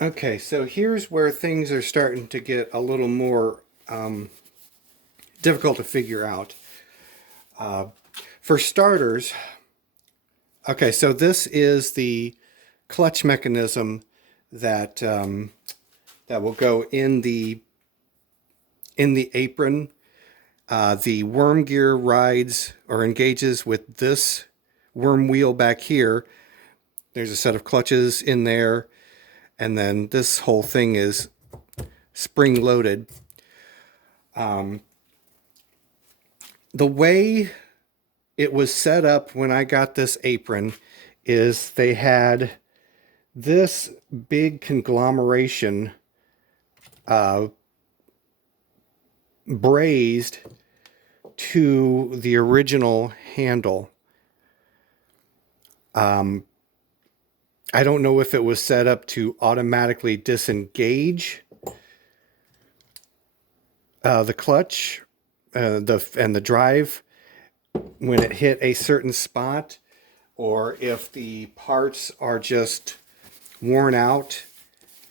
Okay, so here's where things are starting to get a little more difficult to figure out. For starters, okay, so this is the clutch mechanism that that will go in the apron. The worm gear rides or engages with this worm wheel back here. There's a set of clutches in there, and then this whole thing is spring loaded. The way it was set up when I got this apron is they had this big conglomeration brazed to the original handle. I don't know if it was set up to automatically disengage the clutch and the drive when it hit a certain spot, or if the parts are just worn out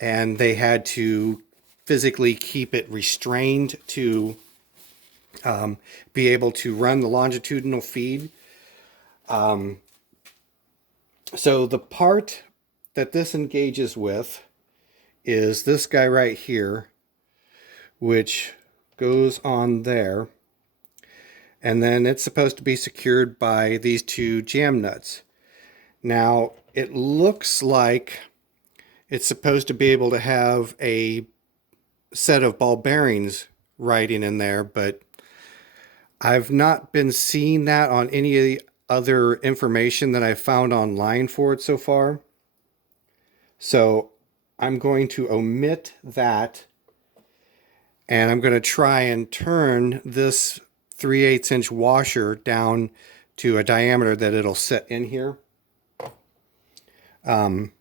and they had to physically keep it restrained to be able to run the longitudinal feed. So the part that this engages with is this guy right here, which goes on there. And then it's supposed to be secured by these two jam nuts. Now, it looks like it's supposed to be able to have a set of ball bearings riding in there, but I've not been seeing that on any of the other information that I've found online for it so far. So I'm going to omit that, and I'm going to try and turn this 3/8 inch washer down to a diameter that it'll set in here. And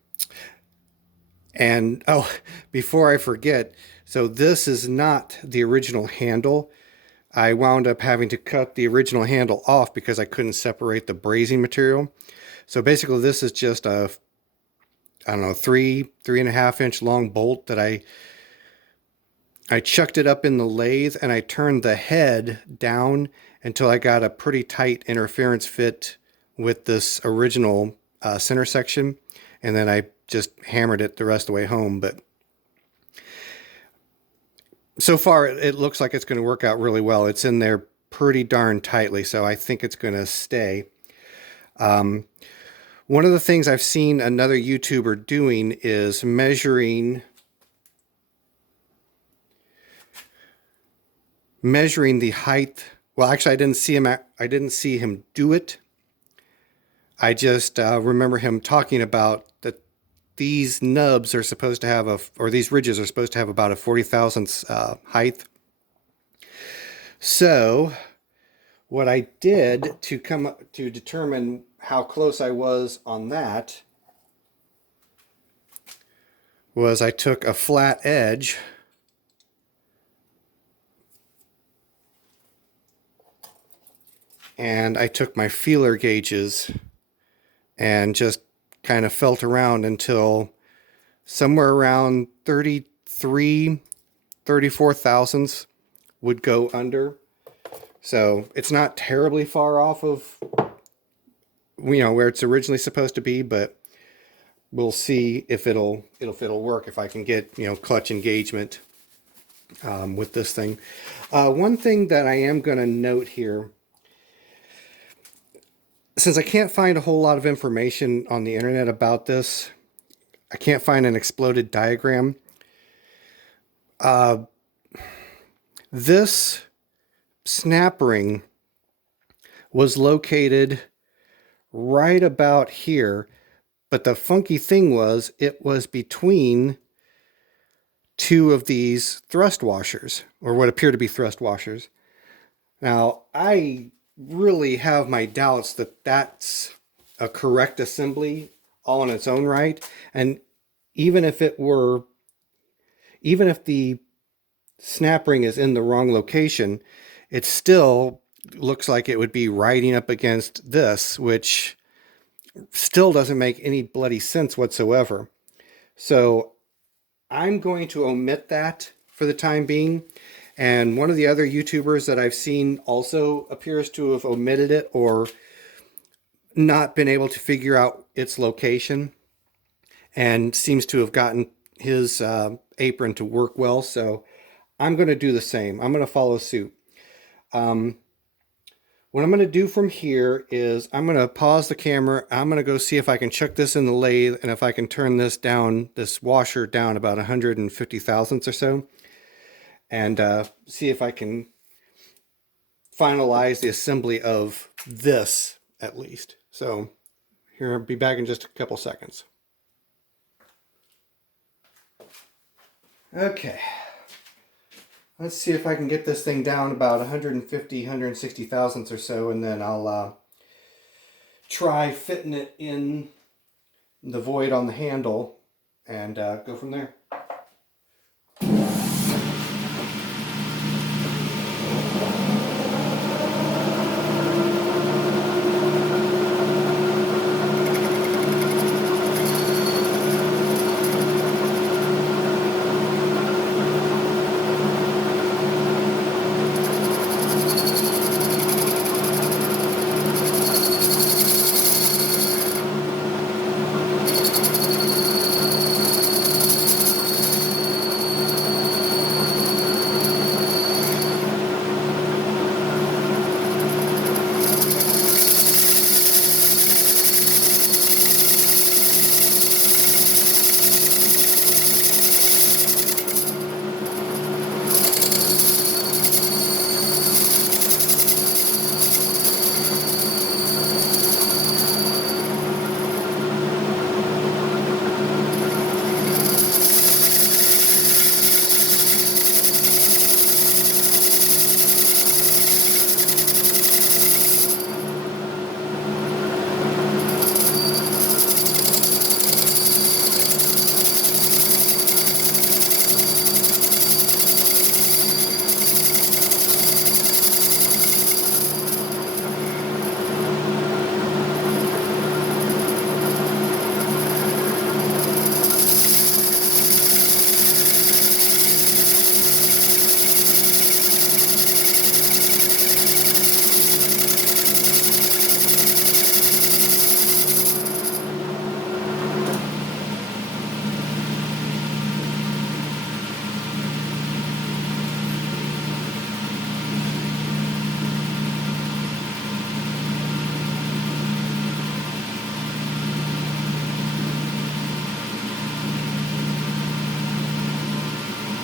oh, before I forget, so this is not the original handle. I wound up having to cut the original handle off because I couldn't separate the brazing material. So basically this is just a, I don't know, 3.5 inch long bolt that I chucked it up in the lathe, and I turned the head down until I got a pretty tight interference fit with this original center section, and then I just hammered it the rest of the way home. But so far it looks like it's going to work out really well. It's in there pretty darn tightly, so I think it's going to stay. One of the things I've seen another YouTuber doing is measuring the height. Well, actually, I didn't see him do it. I just remember him talking about that these nubs are supposed to have or these ridges are supposed to have about a 40 thousandths height. So what I did to determine how close I was on that was I took a flat edge and I took my feeler gauges and just kind of felt around until somewhere around 34 thousandths would go under. So it's not terribly far off of, where it's originally supposed to be, but we'll see if it'll work, if I can get, clutch engagement with this thing. One thing that I am going to note here, since I can't find a whole lot of information on the internet about this, I can't find an exploded diagram. This snap ring was located right about here, but the funky thing was it was between two of these thrust washers, or what appear to be thrust washers. Now, I really have my doubts that that's a correct assembly all on its own right. And even if the snap ring is in the wrong location, it still looks like it would be riding up against this, which still doesn't make any bloody sense whatsoever. So I'm going to omit that for the time being. And one of the other YouTubers that I've seen also appears to have omitted it or not been able to figure out its location and seems to have gotten his apron to work well. So I'm going to do the same. I'm going to follow suit. What I'm going to do from here is I'm going to pause the camera. I'm going to go see if I can chuck this in the lathe and if I can turn this down, this washer down about 150 thousandths or so, and see if I can finalize the assembly of this at least. So here, I'll be back in just a couple seconds. Okay. Let's see if I can get this thing down about 150, 160 thousandths or so, and then I'll try fitting it in the void on the handle and go from there.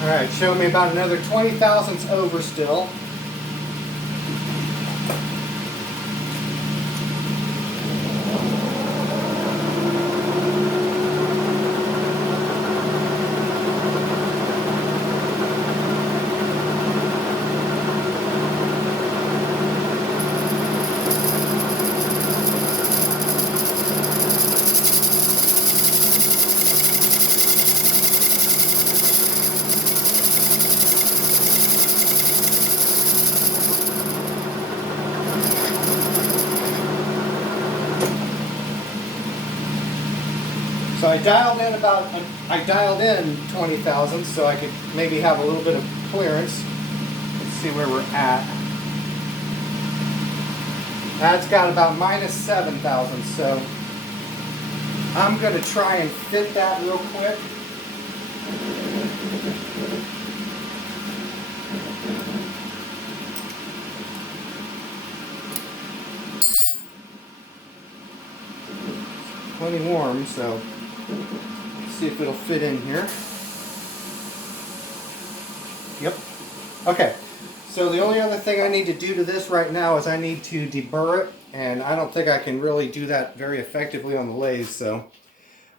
All right, show me about another 20 thousandths over still. So I dialed in 20 thousandths so I could maybe have a little bit of clearance. Let's see where we're at. That's got about -7 thousandths, so I'm going to try and fit that real quick. Plenty warm, so let's see if it'll fit in here. Yep. Okay. So the only other thing I need to do to this right now is I need to deburr it, and I don't think I can really do that very effectively on the lathe, so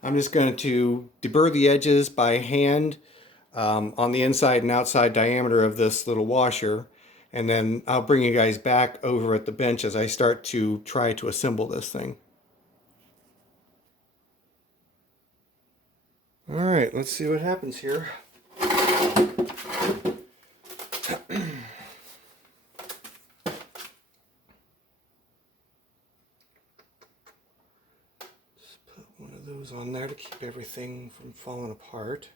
I'm just going to deburr the edges by hand on the inside and outside diameter of this little washer, and then I'll bring you guys back over at the bench as I start to try to assemble this thing. All right, let's see what happens here. On there to keep everything from falling apart.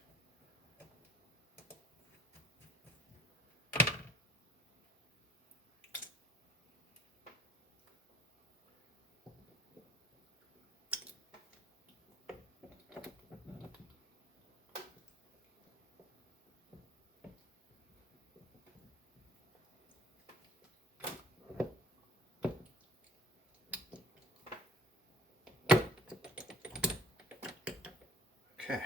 Okay.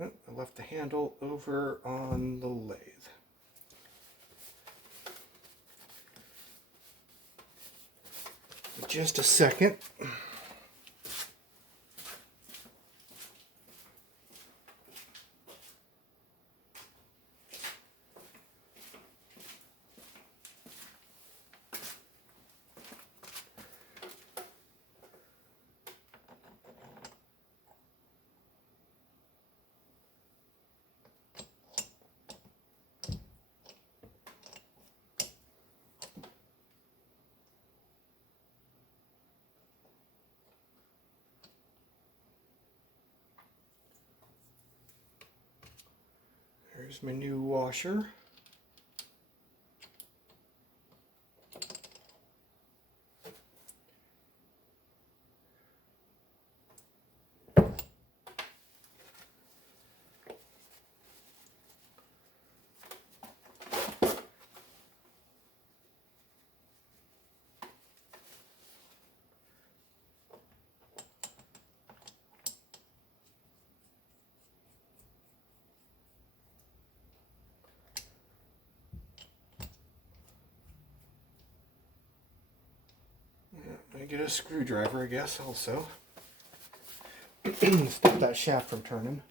Oh, I left the handle over on the lathe. Just a second. There's my new washer. I get a screwdriver, I guess, also. Stop that shaft from turning.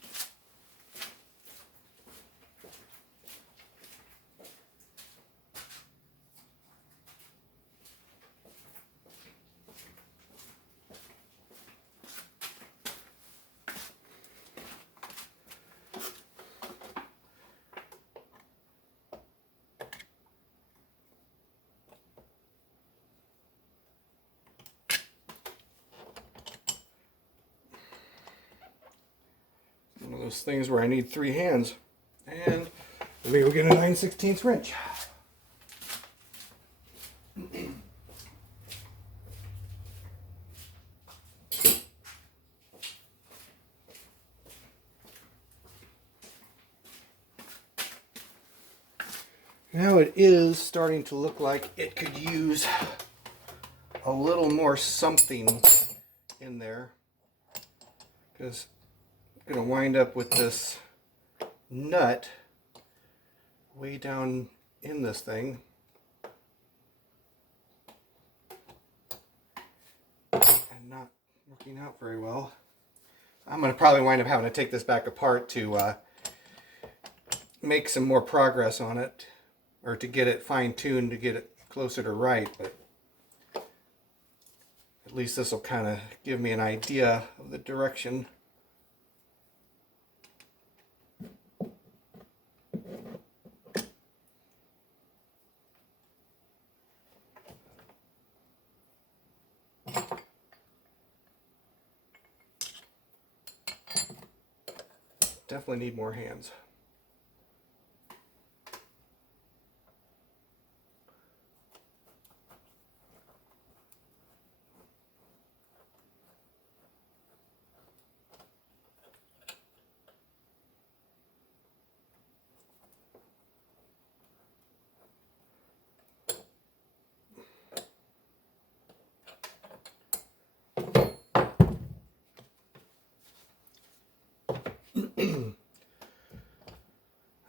One of those things where I need 3 hands. And let me go get a 9/16 wrench. Now it is starting to look like it could use a little more something in there, because I'm going to wind up with this nut way down in this thing. And not working out very well. I'm going to probably wind up having to take this back apart to make some more progress on it, or to get it fine-tuned to get it closer to right, but at least this will kind of give me an idea of the direction. Definitely need more hands.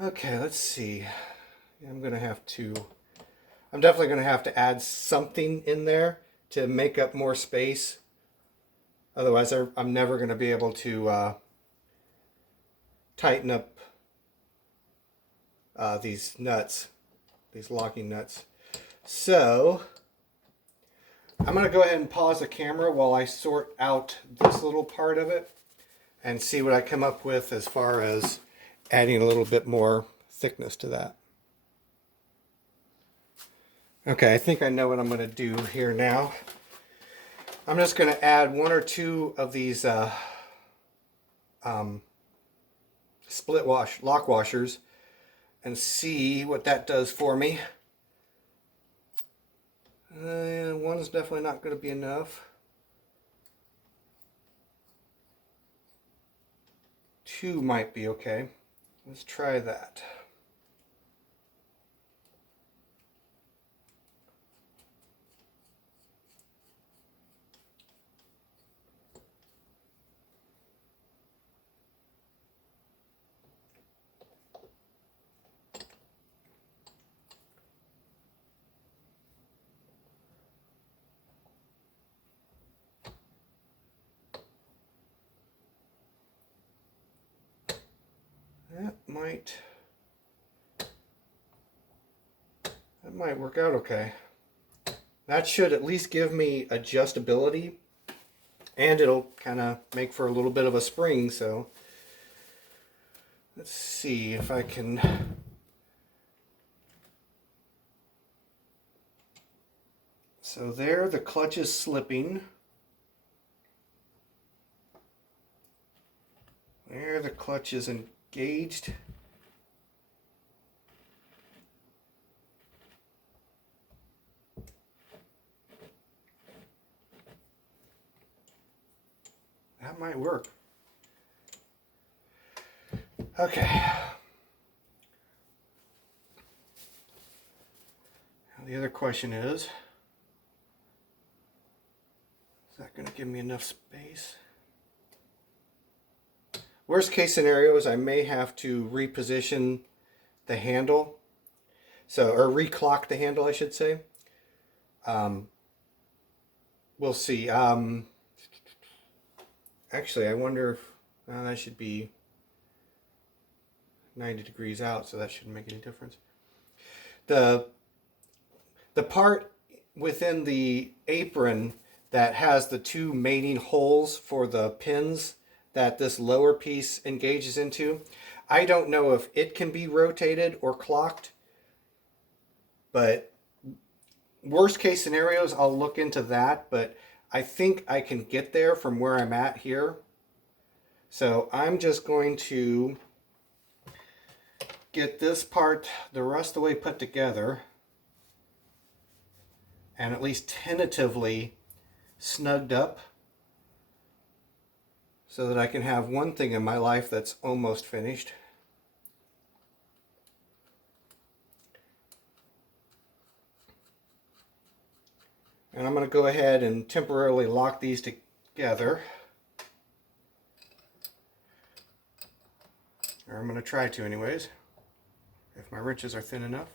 Okay, let's see. I'm definitely gonna have to add something in there to make up more space. Otherwise, I'm never gonna be able to tighten up these nuts, these locking nuts. So I'm gonna go ahead and pause the camera while I sort out this little part of it and see what I come up with as far as adding a little bit more thickness to that. Okay, I think I know what I'm going to do here now. I'm just going to add one or two of these split wash lock washers and see what that does for me. One is definitely not going to be enough. Two might be okay. Let's try that. That might work out okay. That should at least give me adjustability, and it'll kind of make for a little bit of a spring. So let's see if I can. So there, the clutch is slipping. There, the clutch is engaged. That might work. Okay. Now the other question is that going to give me enough space? Worst case scenario is I may have to reposition the handle. Or reclock the handle, I should say. We'll see. Actually, I wonder if that should be 90 degrees out, so that shouldn't make any difference. The part within the apron that has the two mating holes for the pins that this lower piece engages into, I don't know if it can be rotated or clocked, but worst case scenarios, I'll look into that, but I think I can get there from where I'm at here. So I'm just going to get this part the rest of the way put together and at least tentatively snugged up so that I can have one thing in my life that's almost finished. And I'm going to go ahead and temporarily lock these together. Or I'm going to try to anyways, if my wrenches are thin enough.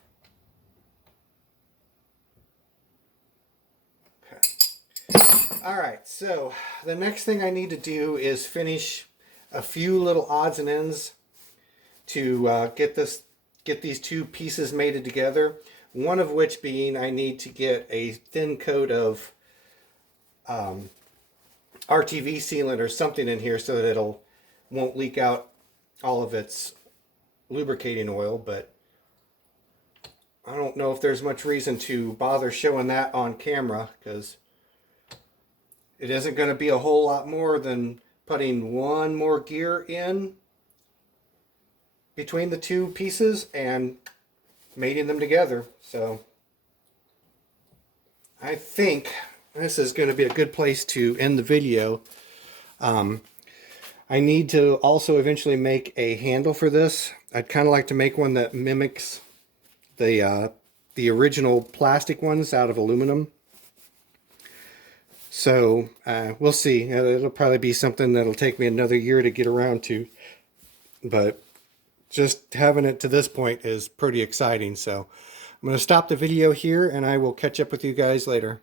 Okay. Alright, so the next thing I need to do is finish a few little odds and ends to get these two pieces mated together. One of which being I need to get a thin coat of RTV sealant or something in here so that it'll won't leak out all of its lubricating oil, but I don't know if there's much reason to bother showing that on camera because it isn't going to be a whole lot more than putting one more gear in between the two pieces and mating them together. So I think this is going to be a good place to end the video. I need to also eventually make a handle for this. I'd kind of like to make one that mimics the original plastic ones out of aluminum. So we'll see. It'll probably be something that'll take me another year to get around to, but just having it to this point is pretty exciting. So I'm going to stop the video here and I will catch up with you guys later.